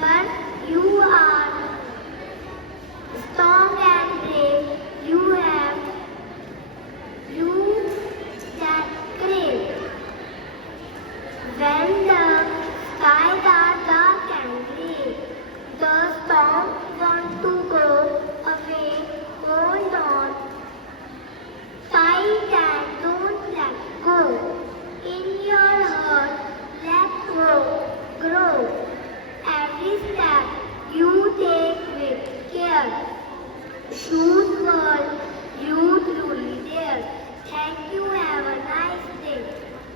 But you are strong and brave. You have you that crave. When the skies are dark and gray, the storms want to go away. Hold on tight and don't let go. In your heart, let grow. Every step you take with care. Choose world